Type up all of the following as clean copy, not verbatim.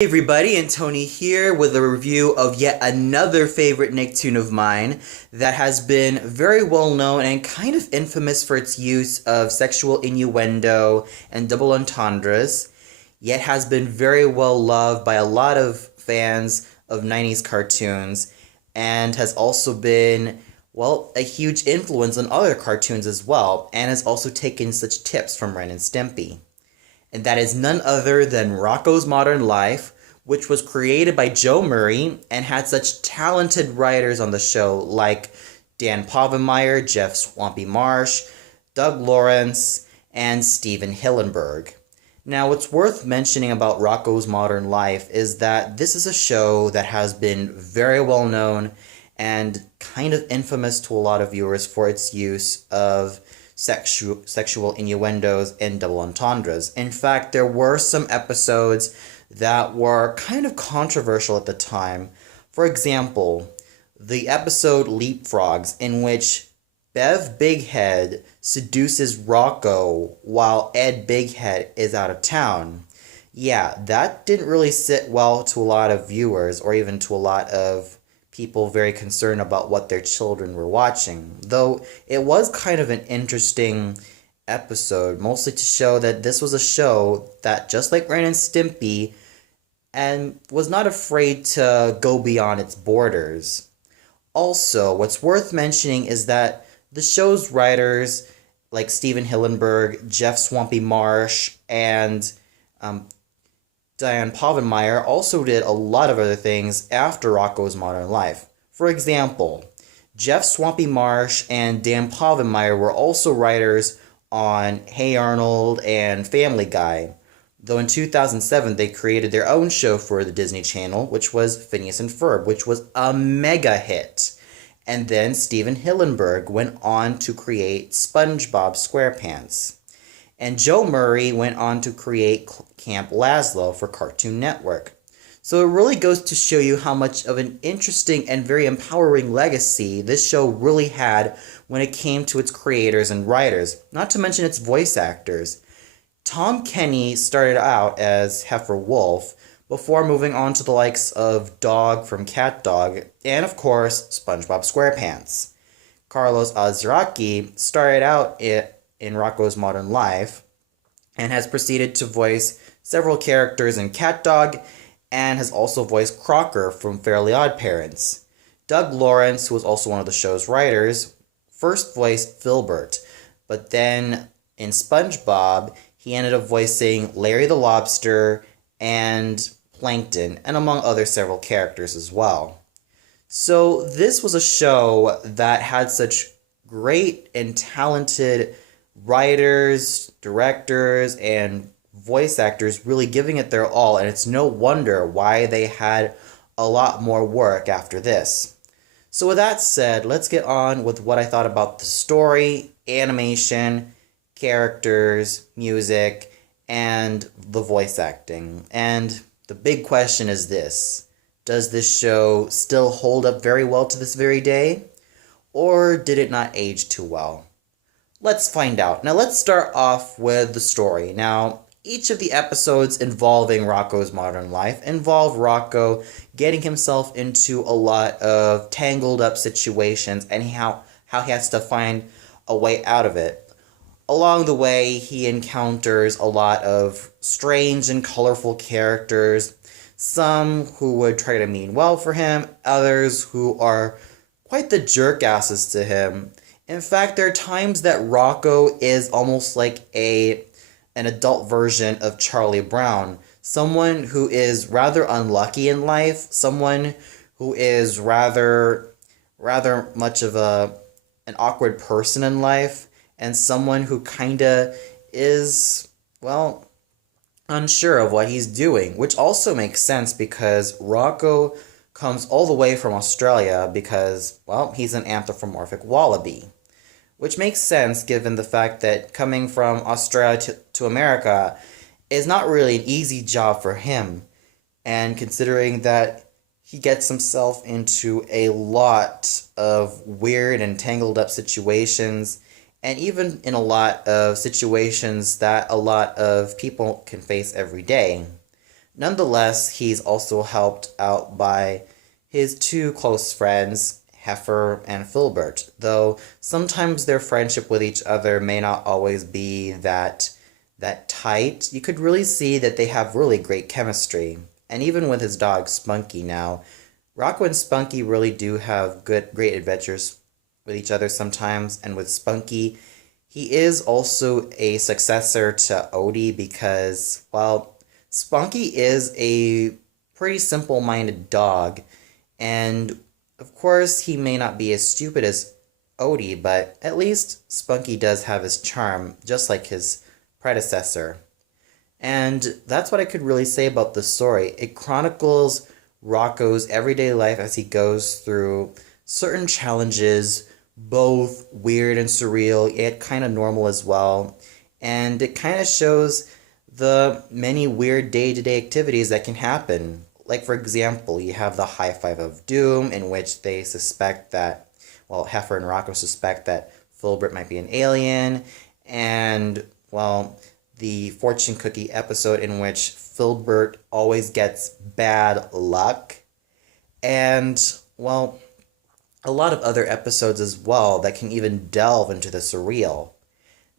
Hey everybody, and Tony here with a review of yet another favorite Nicktoon of mine that has been very well known and kind of infamous for its use of sexual innuendo and double entendres, yet has been very well loved by a lot of fans of 90s cartoons and has also been, well, a huge influence on other cartoons as well, and has also taken such tips from Ren and Stimpy. And that is none other than Rocko's Modern Life, which was created by Joe Murray and had such talented writers on the show like Dan Povenmire, Jeff Swampy Marsh, Doug Lawrence, and Stephen Hillenburg. Now, what's worth mentioning about Rocko's Modern Life is that this is a show that has been very well known and kind of infamous to a lot of viewers for its use of sexual innuendos and double entendres. In fact, there were some episodes that were kind of controversial at the time. For example, the episode Leapfrogs, in which Bev Bighead seduces Rocko while Ed Bighead is out of town. Yeah, that didn't really sit well to a lot of viewers, or even to a lot of people very concerned about what their children were watching. Though it was kind of an interesting episode, mostly to show that this was a show that, just like Ren and Stimpy, and was not afraid to go beyond its borders. Also, what's worth mentioning is that the show's writers, like Stephen Hillenburg, Jeff Swampy Marsh, and Diane Povenmire, also did a lot of other things after Rocko's Modern Life. For example, Jeff Swampy Marsh and Dan Povenmire were also writers on Hey Arnold and Family Guy, though in 2007 they created their own show for the Disney Channel, which was Phineas and Ferb, which was a mega hit. And then Stephen Hillenburg went on to create SpongeBob SquarePants. And Joe Murray went on to create Camp Lazlo for Cartoon Network. So it really goes to show you how much of an interesting and very empowering legacy this show really had when it came to its creators and writers, not to mention its voice actors. Tom Kenny started out as Heifer Wolf before moving on to the likes of Dog from Cat Dog and, of course, SpongeBob SquarePants. Carlos Azraqui started out in Rocko's Modern Life and has proceeded to voice several characters in Cat Dog and has also voiced Crocker from Fairly Odd Parents. Doug Lawrence, who was also one of the show's writers, first voiced Filbert, but then in SpongeBob, he ended up voicing Larry the Lobster and Plankton, and among other several characters as well. So this was a show that had such great and talented writers, directors, and voice actors really giving it their all, and it's no wonder why they had a lot more work after this. So with that said, let's get on with what I thought about the story, animation, characters, music, and the voice acting. And the big question is this: does this show still hold up very well to this very day? Or did it not age too well? Let's find out. Now let's start off with the story. Now, each of the episodes involving Rocko's Modern Life involve Rocko getting himself into a lot of tangled up situations and how he has to find a way out of it. Along the way, he encounters a lot of strange and colorful characters, some who would try to mean well for him, others who are quite the jerkasses to him. In fact, there are times that Rocko is almost like an adult version of Charlie Brown, someone who is rather unlucky in life, someone who is rather much of an awkward person in life, and someone who kinda is, well, unsure of what he's doing, which also makes sense because Rocko comes all the way from Australia because, well, he's an anthropomorphic wallaby. Which makes sense given the fact that coming from Australia to America is not really an easy job for him, and considering that he gets himself into a lot of weird and tangled up situations, and even in a lot of situations that a lot of people can face every day. Nonetheless, he's also helped out by his two close friends, Heifer and Filbert, though sometimes their friendship with each other may not always be that tight. You could really see that they have really great chemistry. And even with his dog Spunky now, Rocko and Spunky really do have great adventures with each other sometimes, and with Spunky, he is also a successor to Odie because, well, Spunky is a pretty simple-minded dog, and of course he may not be as stupid as Odie, but at least Spunky does have his charm, just like his predecessor. And that's what I could really say about the story. It chronicles Rocko's everyday life as he goes through certain challenges, both weird and surreal, yet kind of normal as well. And it kind of shows the many weird day-to-day activities that can happen. Like, for example, you have the High Five of Doom, in which they suspect that, well, Heifer and Rocko suspect that Filbert might be an alien, and, well, the fortune cookie episode in which Filbert always gets bad luck, and, well, a lot of other episodes as well that can even delve into the surreal.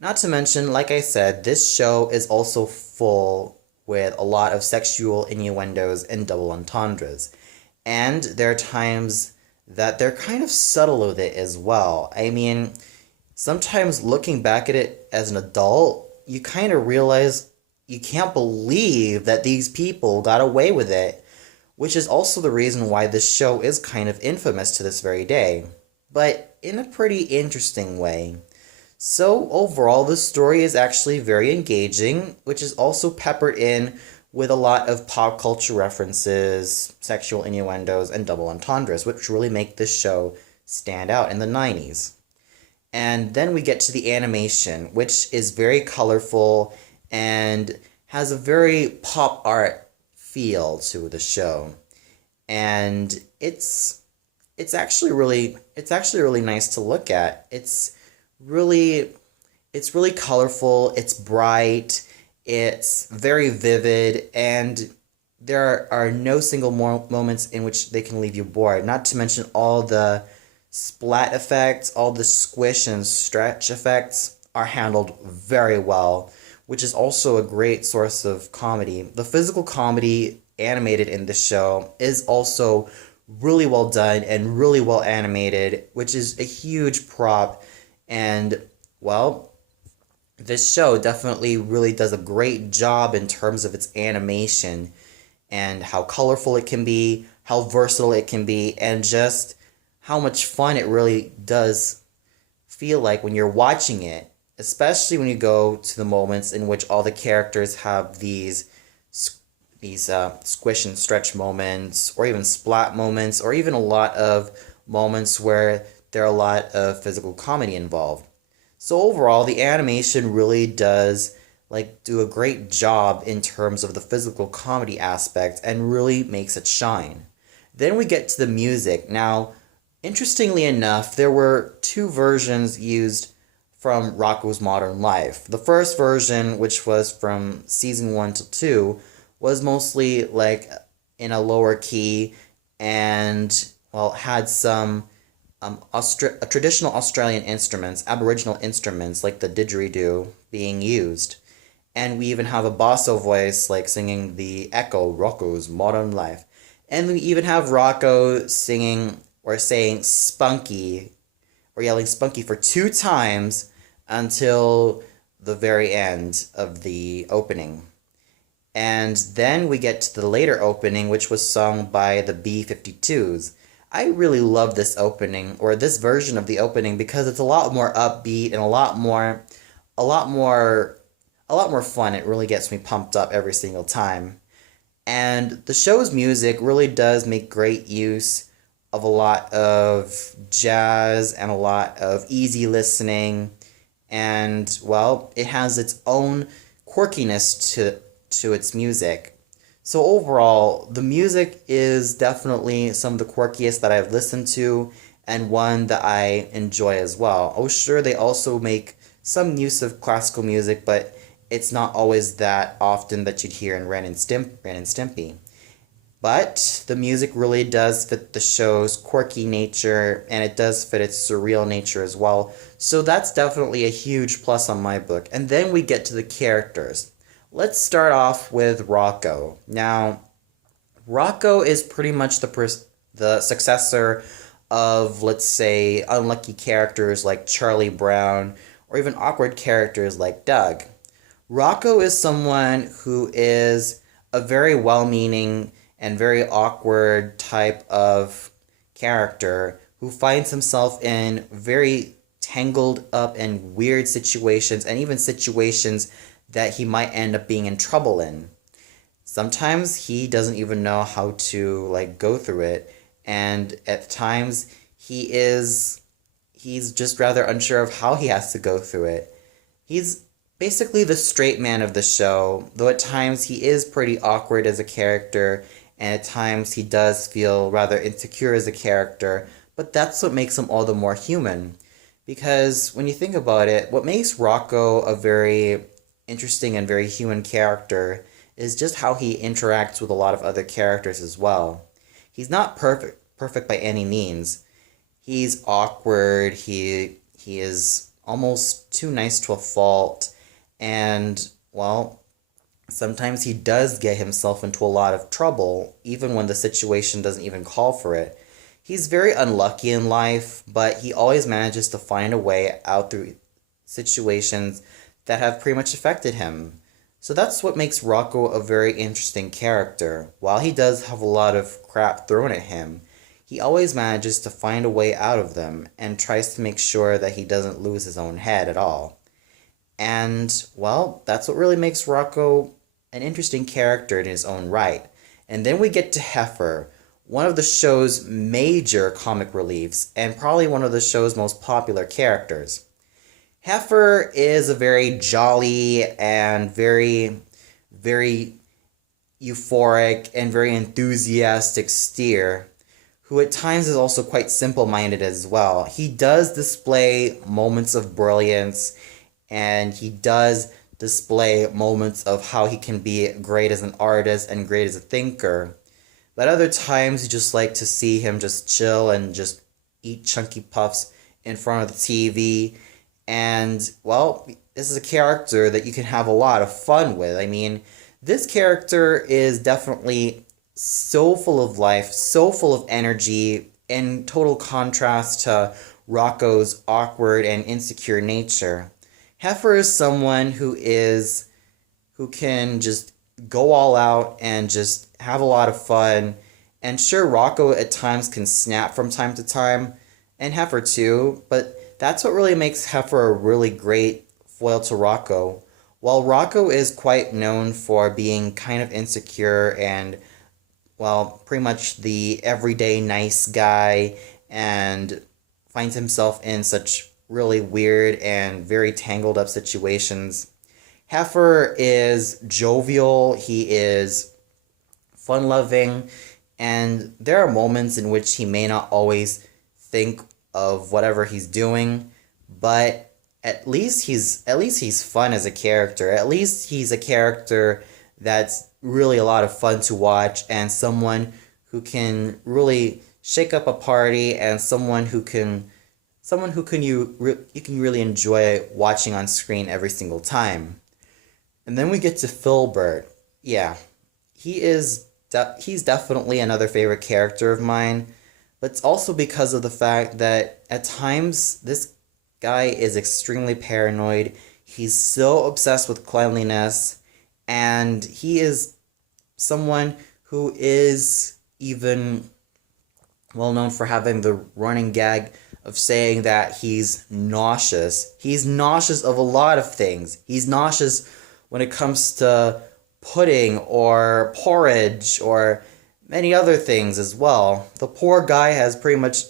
Not to mention, like I said, this show is also full with a lot of sexual innuendos and double entendres. And there are times that they're kind of subtle with it as well. I mean, sometimes looking back at it as an adult, you kind of realize you can't believe that these people got away with it, which is also the reason why this show is kind of infamous to this very day, but in a pretty interesting way. So overall, the story is actually very engaging, which is also peppered in with a lot of pop culture references, sexual innuendos, and double entendres, which really make this show stand out in the 90s. And then we get to the animation, which is very colorful and has a very pop art feel to the show. And it's actually really nice to look at. Really it's really colorful, it's bright, it's very vivid, and there are no single moments in which they can leave you bored. Not to mention all the splat effects, all the squish and stretch effects are handled very well, which is also a great source of comedy. The physical comedy animated in this show is also really well done and really well animated, which is a huge prop. And, well, this show definitely really does a great job in terms of its animation and how colorful it can be, how versatile it can be, and just how much fun it really does feel like when you're watching it, especially when you go to the moments in which all the characters have these squish and stretch moments, or even splat moments, or even a lot of moments where there are a lot of physical comedy involved. So overall, the animation really does do a great job in terms of the physical comedy aspect and really makes it shine. Then we get to the music. Now, interestingly enough, there were two versions used from Rocko's Modern Life. The first version, which was from season 1 to 2, was mostly in a lower key and, well, had some traditional Australian instruments, Aboriginal instruments like the didgeridoo being used. And we even have a basso voice singing the echo, Rocko's Modern Life. And we even have Rocko singing or saying Spunky, or yelling Spunky for 2 times until the very end of the opening. And then we get to the later opening, which was sung by the B-52s. I really love this opening, or this version of the opening, because it's a lot more upbeat and a lot more fun. It really gets me pumped up every single time. And the show's music really does make great use of a lot of jazz and a lot of easy listening. And, well, it has its own quirkiness to its music. So overall, the music is definitely some of the quirkiest that I've listened to, and one that I enjoy as well. Oh, sure, they also make some use of classical music, but it's not always that often that you'd hear in Ren and Stimpy. But the music really does fit the show's quirky nature, and it does fit its surreal nature as well. So that's definitely a huge plus on my book. And then we get to the characters. Let's start off with Rocko. Now, Rocko is pretty much the successor of, let's say, unlucky characters like Charlie Brown, or even awkward characters like Doug. Rocko is someone who is a very well-meaning and very awkward type of character who finds himself in very tangled up and weird situations, and even situations that he might end up being in trouble in. Sometimes he doesn't even know how to go through it, and at times he's just rather unsure of how he has to go through it. He's basically the straight man of the show, though at times he is pretty awkward as a character, and at times he does feel rather insecure as a character, but that's what makes him all the more human. Because when you think about it, what makes Rocko a very interesting and very human character is just how he interacts with a lot of other characters as well. He's not perfect by any means. He's awkward, he is almost too nice to a fault, and, well, sometimes he does get himself into a lot of trouble, even when the situation doesn't even call for it. He's very unlucky in life, but he always manages to find a way out through situations that have pretty much affected him. So that's what makes Rocko a very interesting character. While he does have a lot of crap thrown at him, he always manages to find a way out of them and tries to make sure that he doesn't lose his own head at all. And, well, that's what really makes Rocko an interesting character in his own right. And then we get to Heifer, one of the show's major comic reliefs, and probably one of the show's most popular characters. Heifer is a very jolly and very, very euphoric and very enthusiastic steer, who at times is also quite simple-minded as well. He does display moments of brilliance, and he does display moments of how he can be great as an artist and great as a thinker. But other times you just like to see him just chill and just eat chunky puffs in front of the TV. And, well, this is a character that you can have a lot of fun with. I mean, this character is definitely so full of life, so full of energy, in total contrast to Rocko's awkward and insecure nature. Heifer is someone who can just go all out and just have a lot of fun. And sure, Rocko at times can snap from time to time, and Heifer too, but that's what really makes Heifer a really great foil to Rocko. While Rocko is quite known for being kind of insecure and, well, pretty much the everyday nice guy, and finds himself in such really weird and very tangled up situations, Heifer is jovial, he is fun-loving, and there are moments in which he may not always think of whatever he's doing, but at least he's fun as a character. At least he's a character that's really a lot of fun to watch, and someone who can really shake up a party, and someone who you can really enjoy watching on screen every single time. And then we get to Filbert. Yeah, he's definitely another favorite character of mine, but it's also because of the fact that at times this guy is extremely paranoid. He's so obsessed with cleanliness, and he is someone who is even well known for having the running gag of saying that he's nauseous. He's nauseous of a lot of things. He's nauseous when it comes to pudding or porridge or many other things as well. The poor guy has pretty much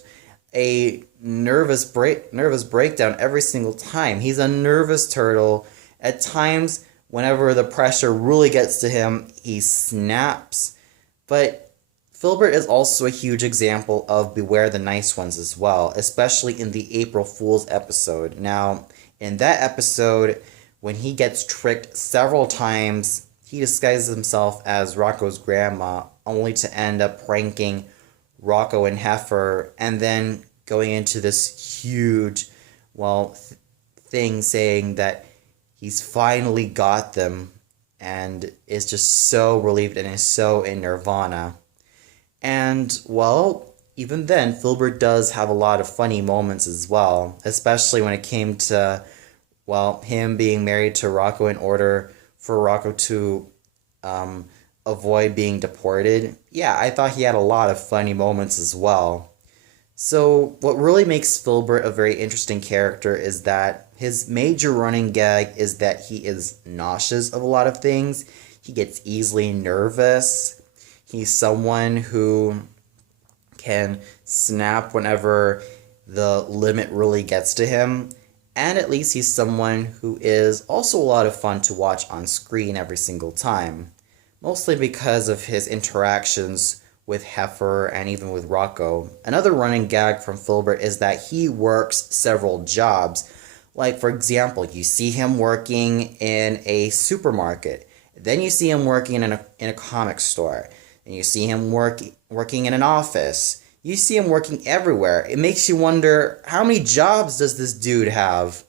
a nervous breakdown every single time. He's a nervous turtle. At times, whenever the pressure really gets to him, he snaps. But Filbert is also a huge example of Beware the Nice Ones as well, especially in the April Fool's episode. Now, in that episode, when he gets tricked several times, he disguises himself as Rocko's grandma, only to end up pranking Rocko and Heifer, and then going into this huge, thing saying that he's finally got them, and is just so relieved and is so in nirvana. And, even then, Filbert does have a lot of funny moments as well, especially when it came to, him being married to Rocko in order for Rocko to avoid being deported. Yeah, I thought he had a lot of funny moments as well. So, what really makes Filbert a very interesting character is that his major running gag is that he is nauseous of a lot of things. He gets easily nervous. He's someone who can snap whenever the limit really gets to him. And at least he's someone who is also a lot of fun to watch on screen every single time. Mostly because of his interactions with Heifer and even with Rocko. Another running gag from Filbert is that he works several jobs. Like, for example, you see him working in a supermarket. Then you see him working in a comic store. And you see him working in an office. You see him working everywhere. It makes you wonder, how many jobs does this dude have?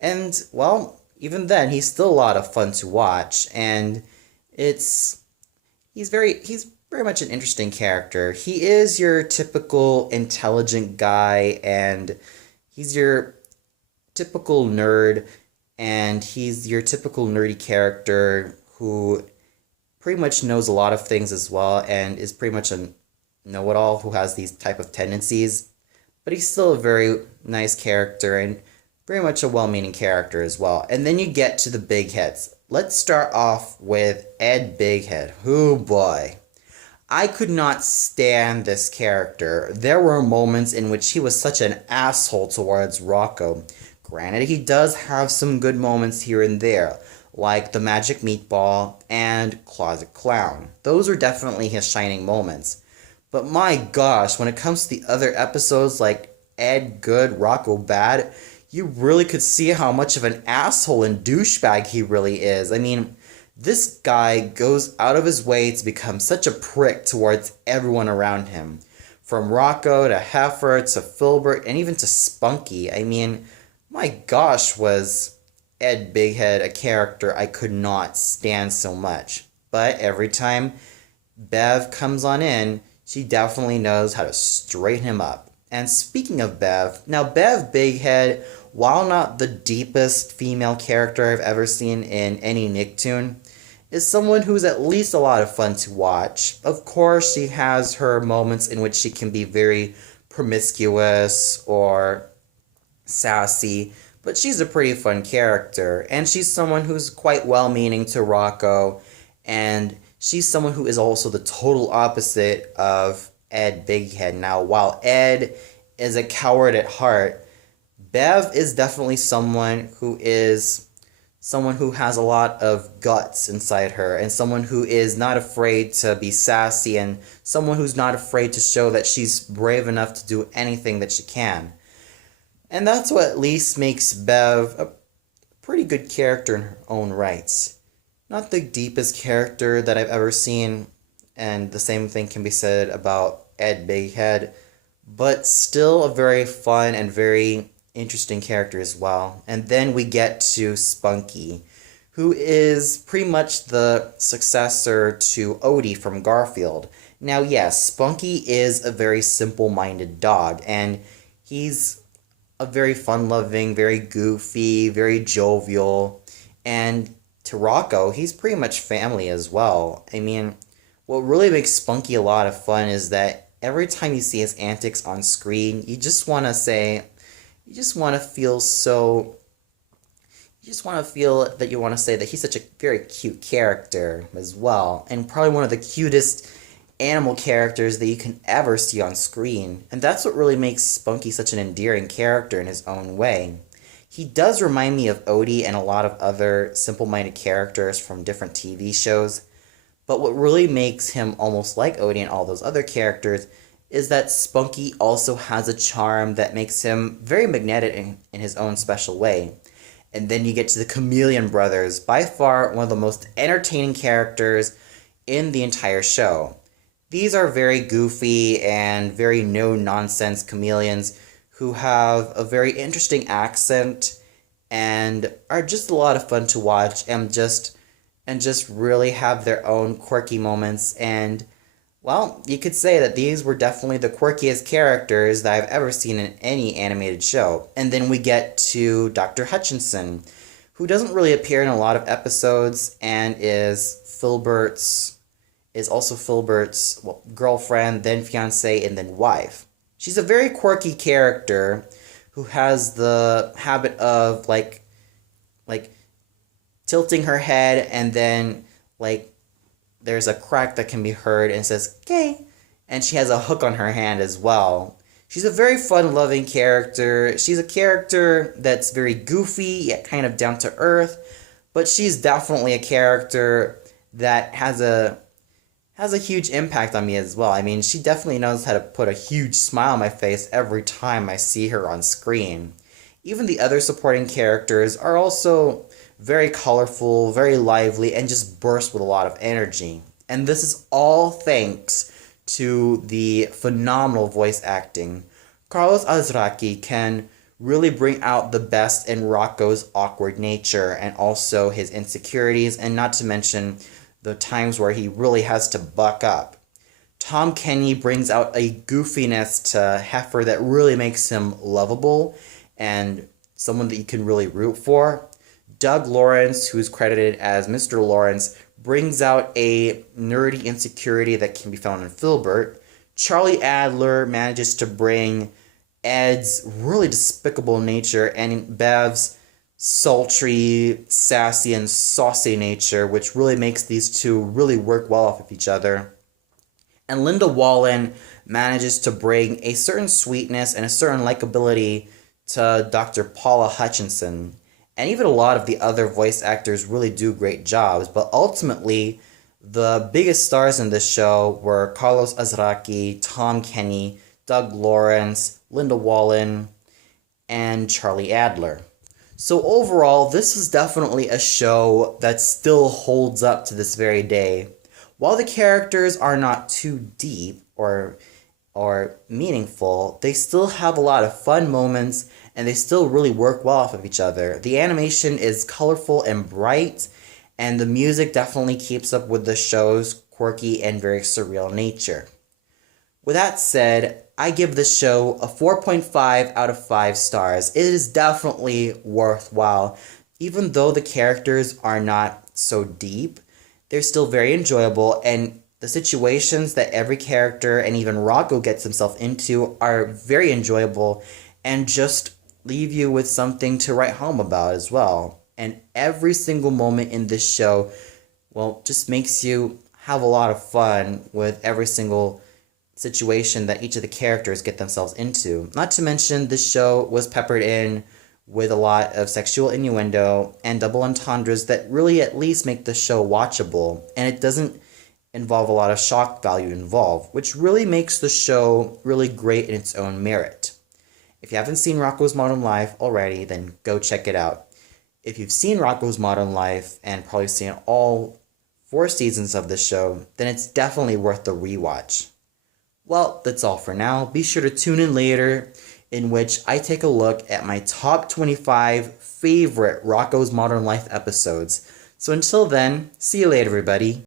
And, even then, he's still a lot of fun to watch. And he's very much an interesting character. He is your typical intelligent guy, and he's your typical nerd, and he's your typical nerdy character who pretty much knows a lot of things as well, and is pretty much a know-it-all who has these type of tendencies. But he's still a very nice character, and very much a well-meaning character as well. And then you get to the big heads. Let's start off with Ed Bighead. Oh boy. I could not stand this character. There were moments in which he was such an asshole towards Rocko. Granted, he does have some good moments here and there, like the Magic Meatball and Closet Clown. Those are definitely his shining moments. But my gosh, when it comes to the other episodes like Ed Good, Rocko Bad, you really could see how much of an asshole and douchebag he really is. I mean, this guy goes out of his way to become such a prick towards everyone around him. From Rocko to Heifer to Filbert and even to Spunky. I mean, my gosh, was Ed Bighead a character I could not stand so much. But every time Bev comes on in, she definitely knows how to straighten him up. And speaking of Bev, now Bev Bighead, while not the deepest female character I've ever seen in any Nicktoon, is someone who's at least a lot of fun to watch. Of course, she has her moments in which she can be very promiscuous or sassy, but she's a pretty fun character, and she's someone who's quite well-meaning to Rocko, and she's someone who is also the total opposite of Ed Bighead. Now, while Ed is a coward at heart, Bev is definitely someone who has a lot of guts inside her, and someone who is not afraid to be sassy, and someone who's not afraid to show that she's brave enough to do anything that she can. And that's what at least makes Bev a pretty good character in her own rights. Not the deepest character that I've ever seen, and the same thing can be said about Ed Bighead, but still a very fun and very interesting character as well. And then we get to Spunky, who is pretty much the successor to Odie from Garfield. Now, yes, Spunky is a very simple-minded dog, and he's a very fun-loving, very goofy, very jovial, and to Rocko, he's pretty much family as well. I mean, what really makes Spunky a lot of fun is that every time you see his antics on screen, you just want to feel that he's such a very cute character as well, and probably one of the cutest animal characters that you can ever see on screen. And that's what really makes Spunky such an endearing character in his own way. He does remind me of Odie and a lot of other simple-minded characters from different TV shows, but what really makes him almost like Odie and all those other characters is that Spunky also has a charm that makes him very magnetic in his own special way. And then you get to the Chameleon Brothers, by far one of the most entertaining characters in the entire show. These are very goofy and very no-nonsense chameleons who have a very interesting accent and are just a lot of fun to watch and just really have their own quirky moments. And well, you could say that these were definitely the quirkiest characters that I've ever seen in any animated show. And then we get to Dr. Hutchinson, who doesn't really appear in a lot of episodes and is also Filbert's girlfriend, then fiance, and then wife. She's a very quirky character who has the habit of like tilting her head, and then there's a crack that can be heard and it says "gay," and she has a hook on her hand as well. She's a very fun-loving character. She's a character that's very goofy yet kind of down to earth, but she's definitely a character that has a huge impact on me as well. I mean, she definitely knows how to put a huge smile on my face every time I see her on screen. Even the other supporting characters are also very colorful, very lively, and just burst with a lot of energy. And this is all thanks to the phenomenal voice acting. Carlos Alazraqui can really bring out the best in Rocko's awkward nature and also his insecurities, and not to mention the times where he really has to buck up. Tom Kenny brings out a goofiness to Heifer that really makes him lovable and someone that you can really root for. Doug Lawrence, who's credited as Mr. Lawrence, brings out a nerdy insecurity that can be found in Filbert. Charlie Adler manages to bring Ed's really despicable nature and Bev's sultry, sassy, and saucy nature, which really makes these two really work well off of each other. And Linda Wallen manages to bring a certain sweetness and a certain likability to Dr. Paula Hutchinson. And even a lot of the other voice actors really do great jobs, but ultimately, the biggest stars in this show were Carlos Alazraqui, Tom Kenny, Doug Lawrence, Linda Wallen, and Charlie Adler. So overall, this is definitely a show that still holds up to this very day. While the characters are not too deep or meaningful, they still have a lot of fun moments and they still really work well off of each other. The animation is colorful and bright, and the music definitely keeps up with the show's quirky and very surreal nature. With that said, I give this show a 4.5 out of 5 stars. It is definitely worthwhile. Even though the characters are not so deep, they're still very enjoyable, and the situations that every character and even Rocko gets himself into are very enjoyable and just leave you with something to write home about as well. And every single moment in this show, well, just makes you have a lot of fun with every single situation that each of the characters get themselves into. Not to mention, this show was peppered in with a lot of sexual innuendo and double entendres that really at least make the show watchable, and it doesn't involve a lot of shock value involved, which really makes the show really great in its own merit. If you haven't seen Rocko's Modern Life already, then go check it out. If you've seen Rocko's Modern Life and probably seen all 4 seasons of this show, then it's definitely worth the rewatch. Well, that's all for now. Be sure to tune in later, in which I take a look at my top 25 favorite Rocko's Modern Life episodes. So until then, see you later, everybody.